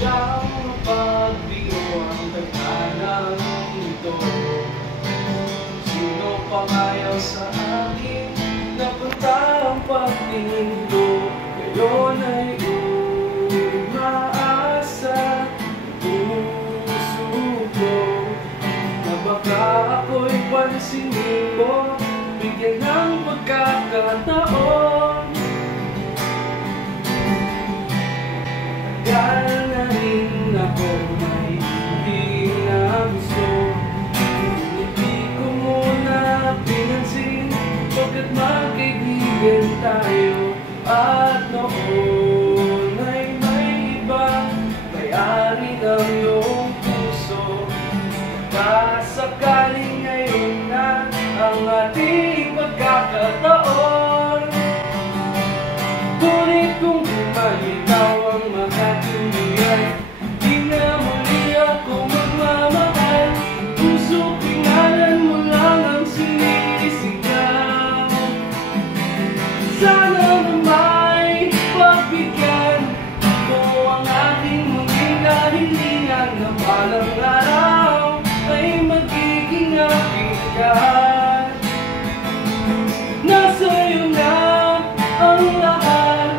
sadyang mapagbigo ang taghanang ito. Sino pang ayaw sa akin napunta ang pagtingin ko? Ngayon ay umaasa puso ko na baka ako'y pansinin mo, bigyan ng pagkakataon. Tagal na rin ako may hindi na gusto, hindi ko muna pinansin pagkat magkaibigan tayo. At noon ay may iba, may-ari ng iyong puso. Kasakaling ngayon na ang ating pagkakataon, ngunit kung bumalik ang makatuluyan, di na muli ako magmamahal. Puso pingalan mo lang ang sinisigaw. Sana na may pagbigyan mo ang aking munting kahilingan, na balang araw ay magiging aking ka. Nasa'yo na ang lahat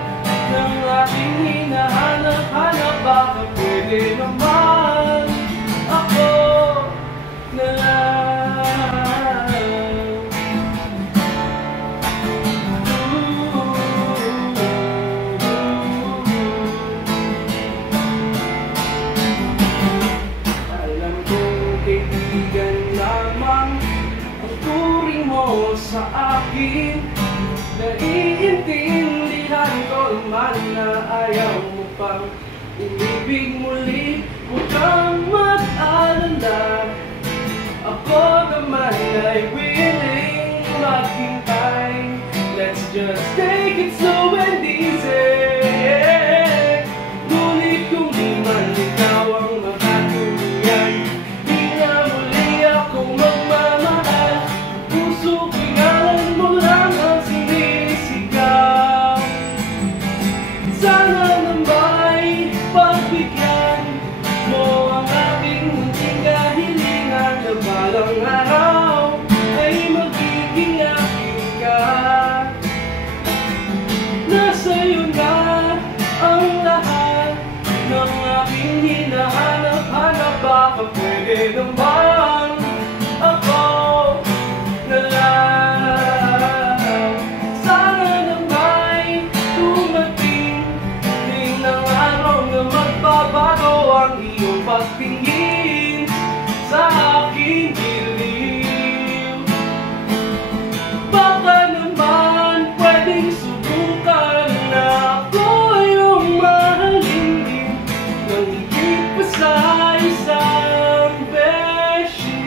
ng aking hinahanap-hanap. Baka pwede naman ako na lang. Alam kong kaibigan lamang ang turing mo sa akin. Naiintindihan ko naman na ayaw mo pang umibig muli. Huwag kang mag-alala, ako naman ay willing maghintay. Let's just take it slow and easy. Ngunit kung di man ikaw ang makatuluyan, di na muli ako magmamahal. Puso pingalan mo lang ang sinisigaw. Sana na may pagbigyan mo ang aking munting kahilingan, na balang araw ay magiging aking ka. Nasa'yo na ang lahat ng aking hinahanap-hanap. Baka pwede naman ako na lang. Sana na may dumating din ang araw na magbabago ang iyong pagtingin sa aking dilim. Baka naman pwedeng subukan na ako yung mahalin din nang higit pa sa isang beshi.